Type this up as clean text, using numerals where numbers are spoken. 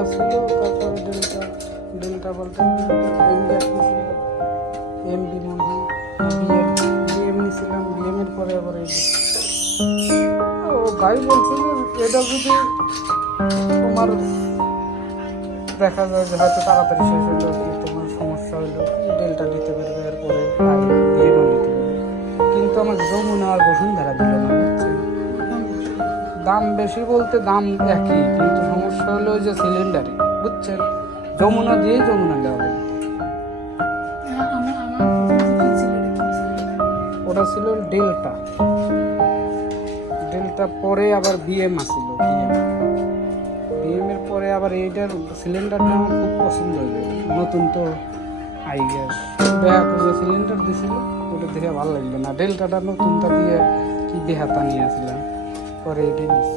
Delta ছিল, তারপরে delta বলতে এমবি একটা ছিল, এমবি মনে হয়, বিএম নিয়েছিলাম, বিএম এর পরে আবার এই ও ভাই বলছে যে এটা যদি তোমার দেখা যায় যে হয়তো তাড়াতাড়ি শেষ হলো, কি তোমার সমস্যা হলো, ডেল্টা দিতে পারবে, এরপরে বিএমও নিতে পারবে। কিন্তু আমার যমুনা আর বসুন্ধরা দিল না, বুঝছেন। দাম বেশি বলতে দাম একই, কিন্তু সমস্যা হলো যে সিলিন্ডারে, বুঝছেন। যমুনা দিয়েই যমুনা দেওয়া লাগে। ওটা ছিল ডেল্টা, ডেল্টা পরে আবার বিএম আসছিল, বিএম এর পরে আবার এইটার সিলিন্ডারটা আমার খুব পছন্দ হইল, নতুন তো আই গ্যাস বেহাতে সিলিন্ডার দিছিল, ওটা দেখে ভালো লাগলো না, ডেল্টাটা নতুনটা দিয়ে কি বেহাতা নিয়ে আসলাম, পরে এটাই নিচ্ছি।